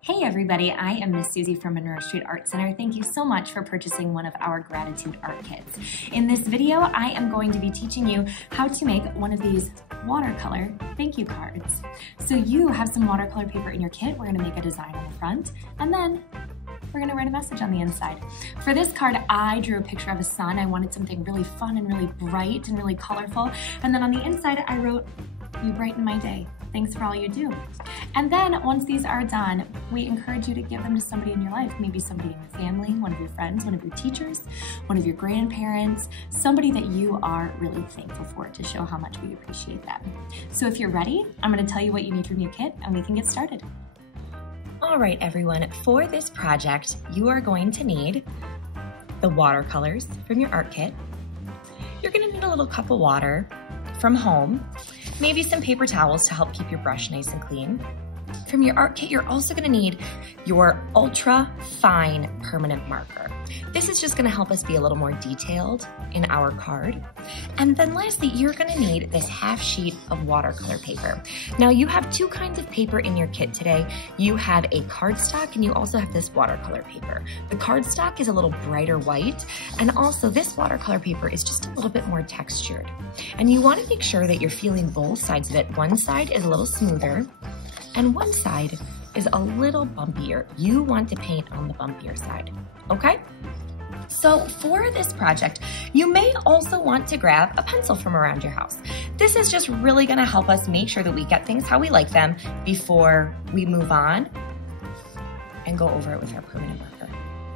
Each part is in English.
Hey everybody, I am Miss Susie from Monroe Street Art Center. Thank you so much for purchasing one of our Gratitude Art Kits. In this video, I am going to be teaching you how to make one of these watercolor thank you cards. So you have some watercolor paper in your kit. We're gonna make a design on the front, and then we're gonna write a message on the inside. For this card, I drew a picture of a sun. I wanted something really fun and really bright and really colorful. And then on the inside, I wrote, "You brighten my day. Thanks for all you do." And then once these are done, we encourage you to give them to somebody in your life, maybe somebody in your family, one of your friends, one of your teachers, one of your grandparents, somebody that you are really thankful for to show how much we appreciate them. So if you're ready, I'm gonna tell you what you need from your kit and we can get started. All right, everyone, for this project, you are going to need the watercolors from your art kit. You're gonna need a little cup of water from home, maybe some paper towels to help keep your brush nice and clean. From your art kit, you're also gonna need your ultra fine permanent marker. This is just gonna help us be a little more detailed in our card. And then lastly, you're gonna need this half sheet of watercolor paper. Now you have two kinds of paper in your kit today. You have a cardstock and you also have this watercolor paper. The cardstock is a little brighter white, and also this watercolor paper is just a little bit more textured. And you wanna make sure that you're feeling both sides of it. One side is a little smoother, and one side is a little bumpier. You want to paint on the bumpier side, okay? So for this project, you may also want to grab a pencil from around your house. This is just really gonna help us make sure that we get things how we like them before we move on and go over it with our permanent marker,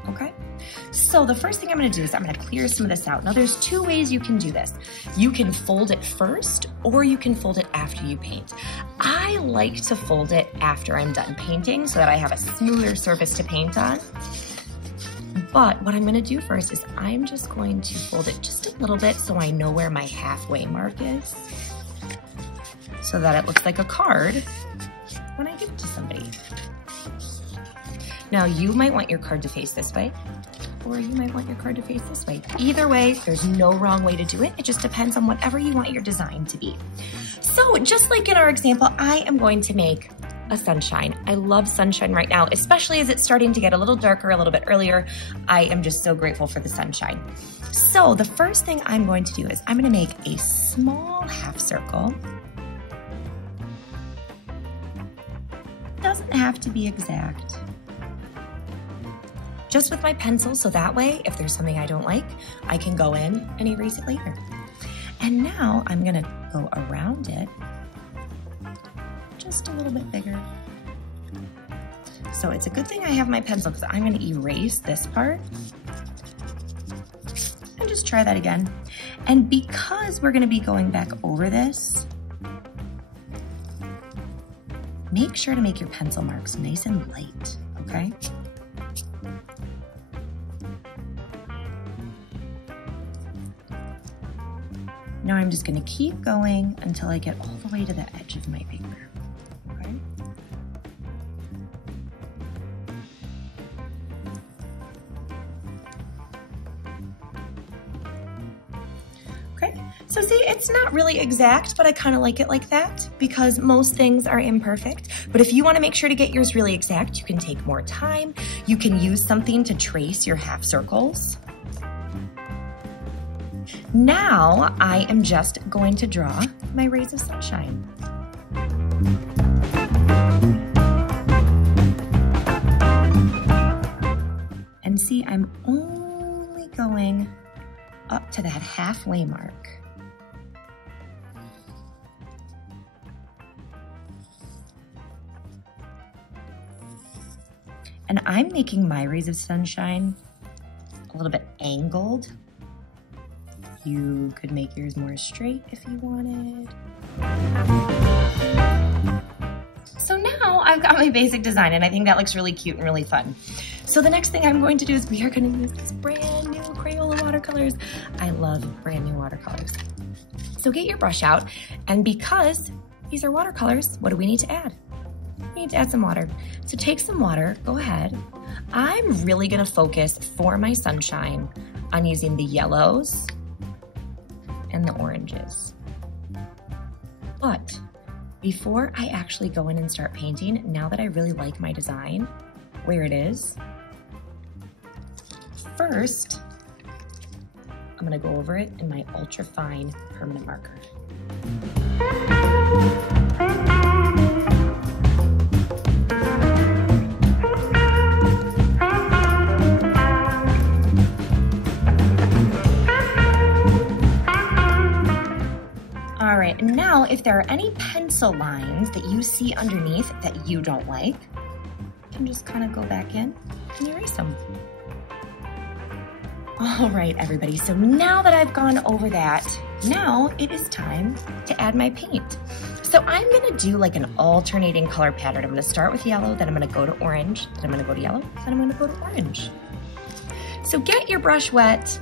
okay? So the first thing I'm gonna do is I'm gonna clear some of this out. Now there's two ways you can do this. You can fold it first or you can fold it after you paint. I like to fold it after I'm done painting so that I have a smoother surface to paint on. But what I'm gonna do first is I'm just going to fold it just a little bit so I know where my halfway mark is, so that it looks like a card when I give it to somebody. Now you might want your card to face this way, or you might want your card to face this way. Either way, there's no wrong way to do it. It just depends on whatever you want your design to be. So just like in our example, I am going to make a sunshine. I love sunshine right now, especially as it's starting to get a little darker a little bit earlier. I am just so grateful for the sunshine. So the first thing I'm going to do is I'm gonna make a small half circle. Doesn't have to be exact. Just with my pencil, so that way, if there's something I don't like, I can go in and erase it later. And now I'm gonna go around it just a little bit bigger. So it's a good thing I have my pencil because I'm gonna erase this part. And just try that again. And because we're gonna be going back over this, make sure to make your pencil marks nice and light, okay? Now I'm just gonna keep going until I get all the way to the edge of my paper, okay? Okay, so see, it's not really exact, but I kind of like it like that because most things are imperfect. But if you wanna make sure to get yours really exact, you can take more time. You can use something to trace your half circles. Now I am just going to draw my rays of sunshine. And see, I'm only going up to that halfway mark. And I'm making my rays of sunshine a little bit angled. You could make yours more straight if you wanted. So now I've got my basic design and I think that looks really cute and really fun. So the next thing I'm going to do is we are going to use these brand new Crayola watercolors. I love brand new watercolors. So get your brush out, and because these are watercolors, what do we need to add? We need to add some water. So take some water, go ahead. I'm really gonna focus for my sunshine on using the yellows and the oranges. But Before I actually go in and start painting, now that I really like my design, where it is, first, I'm gonna go over it in my ultra fine permanent marker. All right, and now if there are any pencil lines that you see underneath that you don't like, you can just kind of go back in and erase them. All right, everybody, so now that I've gone over that, now it is time to add my paint. So I'm gonna do like an alternating color pattern. I'm gonna start with yellow, then I'm gonna go to orange, then I'm gonna go to yellow, then I'm gonna go to orange. So get your brush wet,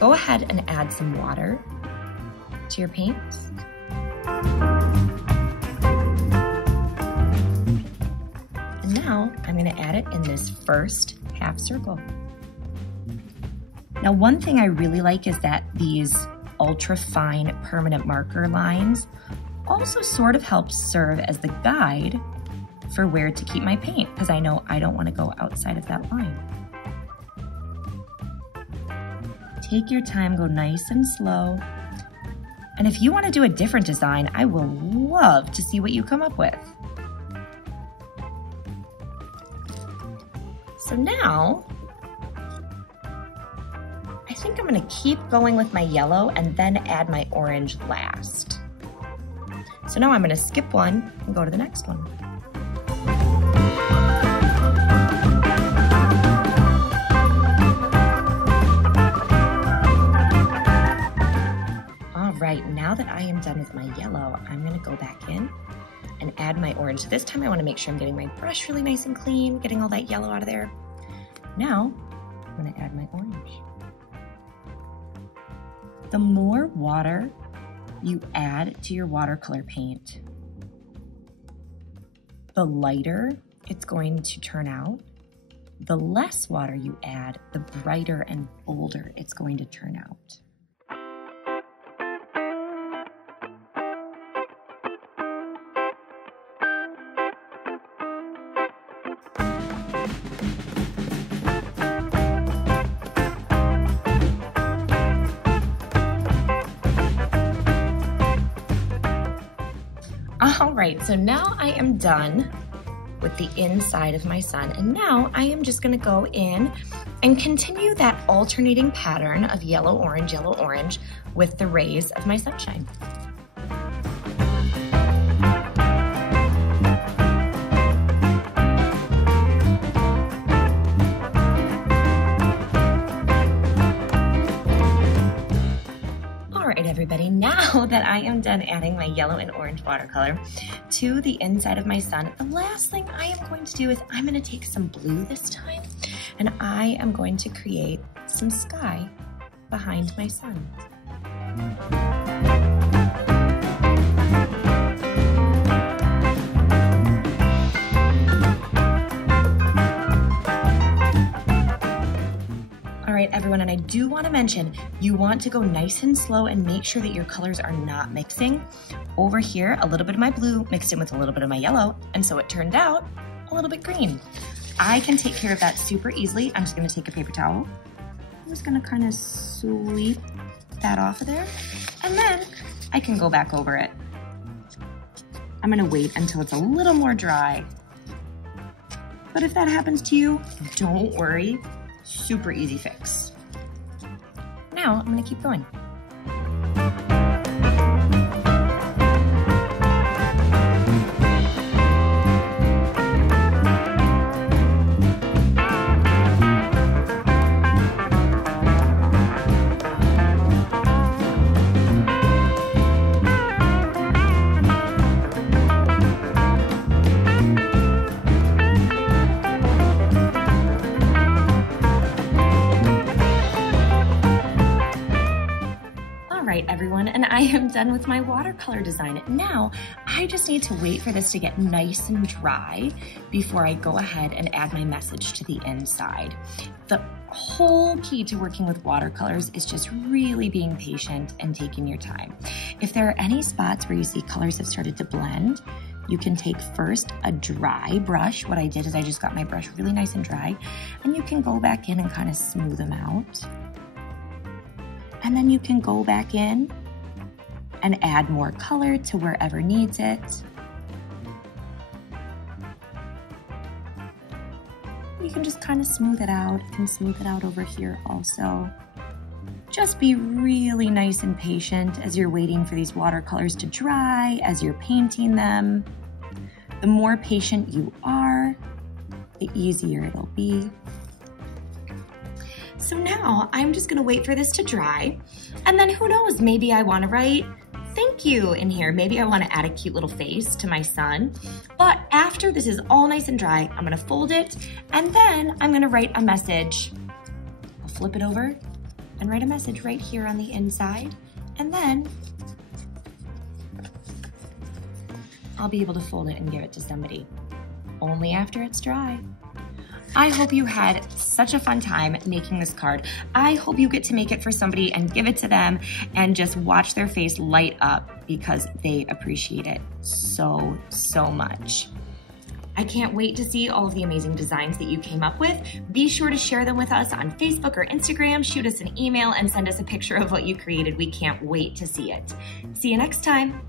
go ahead and add some water to your paint. And now I'm gonna add it in this first half circle. Now, one thing I really like is that these ultra fine permanent marker lines also sort of help serve as the guide for where to keep my paint, because I know I don't want to go outside of that line. Take your time, go nice and slow. And if you want to do a different design, I will love to see what you come up with. So now, I think I'm gonna keep going with my yellow and then add my orange last. So now I'm gonna skip one and go to the next one. All right, now that I am done with my yellow, I'm gonna go back in and add my orange. This time I wanna make sure I'm getting my brush really nice and clean, getting all that yellow out of there. Now, I'm gonna add my orange. The more water you add to your watercolor paint, the lighter it's going to turn out. The less water you add, the brighter and bolder it's going to turn out. All right, so now I am done with the inside of my sun, and now I am just gonna go in and continue that alternating pattern of yellow, orange with the rays of my sunshine. Everybody, now that I am done adding my yellow and orange watercolor to the inside of my sun, the last thing I am going to do is I'm going to take some blue this time, and I am going to create some sky behind my sun. All right, everyone, and I do want to mention, you want to go nice and slow and make sure that your colors are not mixing. Over here, a little bit of my blue mixed in with a little bit of my yellow, and so it turned out a little bit green. I can take care of that super easily. I'm just gonna take a paper towel. I'm just gonna kind of sweep that off of there, and then I can go back over it. I'm gonna wait until it's a little more dry. But if that happens to you, don't worry. Super easy fix. Now I'm gonna keep going. am done with my watercolor design. Now, I just need to wait for this to get nice and dry before I go ahead and add my message to the inside. The whole key to working with watercolors is just really being patient and taking your time. If there are any spots where you see colors have started to blend, you can take first a dry brush. What I did is I just got my brush really nice and dry, and you can go back in and kind of smooth them out. And then you can go back in and add more color to wherever needs it. You can just kind of smooth it out. You can smooth it out over here also. Just be really nice and patient as you're waiting for these watercolors to dry, as you're painting them. The more patient you are, the easier it'll be. So now I'm just gonna wait for this to dry, and then who knows, maybe I wanna write thank you in here. Maybe I wanna add a cute little face to my son. But after this is all nice and dry, I'm gonna fold it, and then I'm gonna write a message. I'll flip it over and write a message right here on the inside, and then I'll be able to fold it and give it to somebody, only after it's dry. I hope you had such a fun time making this card. I hope you get to make it for somebody and give it to them and just watch their face light up because they appreciate it so, so much. I can't wait to see all of the amazing designs that you came up with. Be sure to share them with us on Facebook or Instagram, shoot us an email, and send us a picture of what you created. We can't wait to see it. See you next time.